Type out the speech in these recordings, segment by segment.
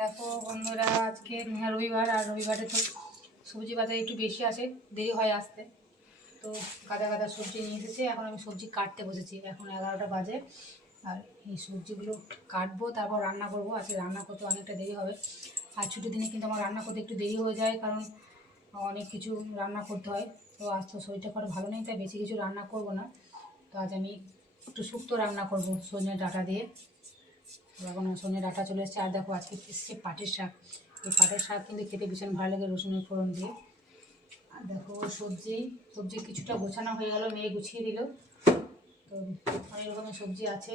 দেখো বন্ধুরা, আজকে রবিবার, আর রবিবারে তো সবজি বাজার একটু বেশি আসে, দেরি হয় আসতে। তো গাদা গাদা সবজি নিয়ে এসেছে, এখন আমি সবজি কাটতে বসেছি। এখন এগারোটা বাজে, আর এই সবজিগুলো কাটবো, তারপর রান্না করব। আজকে রান্না করতে অনেকটা দেরি হবে। আর ছুটির দিনে কিন্তু আমার রান্না করতে একটু দেরি হয়ে যায়, কারণ অনেক কিছু রান্না করতে হয়। তো আজ তো শরীরটা করে ভালো নেই, তাই বেশি কিছু রান্না করব না। তো আজ আমি একটু শুক্তো রান্না করব, সজনে ডাটা দিয়ে। এখন সজনে ডাঁটা চলে এসেছে। আর দেখো আজকে এসছে পাটের শাক। এই পাটের শাক কিন্তু খেতে ভীষণ ভালো লাগে রসুনের ফোড়ন দিয়ে। আর দেখো সবজি সবজি কিছুটা গোছানো হয়ে গেল, মেয়ে গুছিয়ে দিল। তো অনেক রকমের সবজি আছে,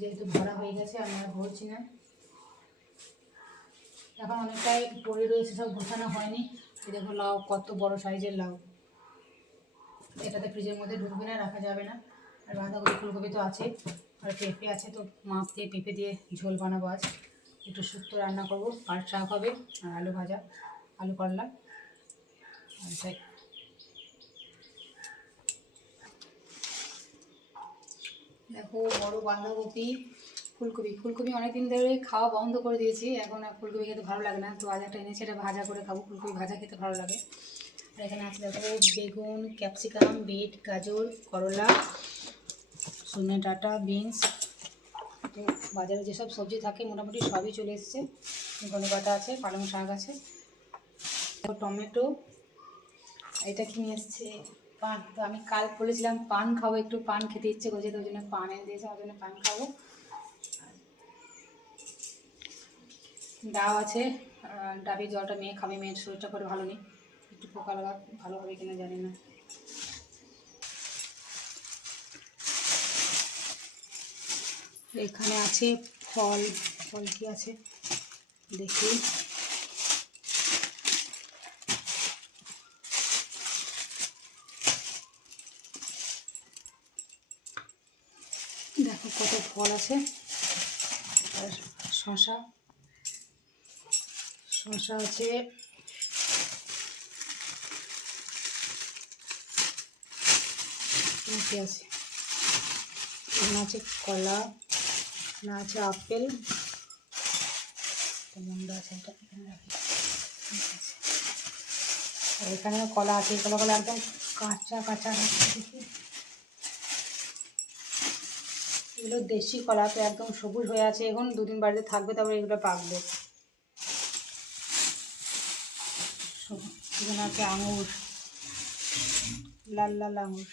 যেহেতু ভরা হয়ে গেছে আমি আর ভরছি না। এখন অনেকটাই পড়ে রয়েছে, সব গোছানো হয়নি। এই দেখো লাউ, কত বড় সাইজের লাউ। এটাতে ফ্রিজের মধ্যে ঢুকবে না, রাখা যাবে না। আর বাঁধাকপি, ফুলকপি তো আছে। আর পেঁপে আছে তো মাছ দিয়ে পেঁপে দিয়ে ঝোল বানাবো আজ। একটু শুক্তো রান্না করব, পাট শাক হবে আর আলু ভাজা, আলু করলা। আর তাই। দেখো, বড় বাঁধাকপি, ফুলকপি। ফুলকপি অনেকদিন ধরে খাওয়া বন্ধ করে দিয়েছি, এখন আর ফুলকপি খেতে ভালো লাগে না। তো আজ একটা এনেছে, এটা ভাজা করে খাব। ফুলকপি ভাজা খেতে ভালো লাগে। আর এখানে আছে দেখো, বেগুন, ক্যাপসিকাম, বিট, গাজর, করলা সজনে ডাটা, বিনস, তো বাজারে যেসব সবজি থাকে মোটামুটি সবই চলে এসেছে। ধনে পাতা আছে, পালং শাক আছে টমেটো, এটা কি নিয়ে এসছে? পান, তো আমি কাল বলেছিলাম পান খাব, একটু পান খেতে ইচ্ছে করছে, তো ওই জন্য পান এনে দিয়েছে, ওই জন্য পান খাব। ডাব আছে ডাবের জলটা মেয়ে খাবে, মেয়ের শরীরটা করে ভালো নেই, একটু পোকা লাগা ভালো হবে কিনা জানি না। এখানে আছে ফল ফল কি আছে? দেখি। দেখো কত ফল আছে। আর শশা শশা আছে। আছে? আছে কলা। এখানে আছে আপেল আর এখানে কলা আছে, এই কলাগুলো একদম কাঁচা কাঁচা এগুলো দেশি কলা, তো একদম সবুজ হয়ে আছে। এখন দুদিন বাড়িতে থাকবে, তারপরে এগুলো পাকবে। এখানে আছে আঙুর, লাল লাল আঙুর।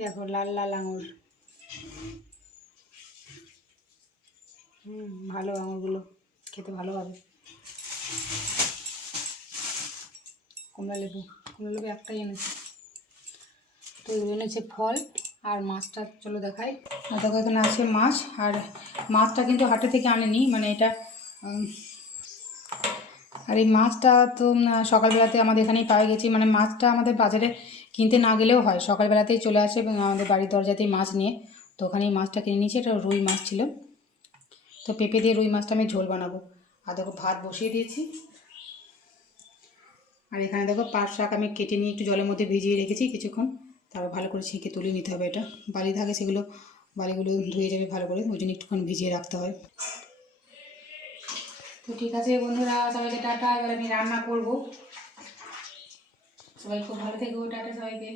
দেখো, লাল লাল আঙুর। হুম, ভালো আঙুরগুলো খেতে ভালো হবে কমলা লেবু কমলা লেবু একটাই এনেছে। তো এনেছে ফল আর মাছটা চলো দেখাই। দেখো এখানে আছে মাছ, আর মাছটা কিন্তু হাটে থেকে আনেনি মানে এটা আর এই মাছটা তো সকালবেলাতে আমাদের এখানেই পাওয়া গেছি। মানে মাছটা আমাদের বাজারে কিনতে না গেলেও হয়। সকালবেলাতেই চলে আসে আমাদের বাড়ির দরজাতেই মাছ নিয়ে, তো ওখানেই মাছটা কিনে নিয়েছি। এটা রুই মাছ ছিল। তো পেঁপে দিয়ে রুই মাছটা আমি ঝোল বানাবো। আর দেখো ভাত বসিয়ে দিয়েছি। আর এখানে দেখো পাট শাক আমি কেটে নিয়ে একটু জলের মধ্যে ভিজিয়ে রেখেছি কিছুক্ষণ। তারপর ভালো করে ছেঁকে তুলে নিতে হবে এটা। বালি থাকে সেগুলো, বালিগুলো ধুয়ে যাবে ভালো করে। ওই জন্য একটুক্ষণ ভিজিয়ে রাখতে হয়। তো ঠিক আছে বন্ধুরা সবাইকে টাটা। এবার আমি রান্না করব। সবাই খুব ভালো থেকো, টাটা সবাইকে।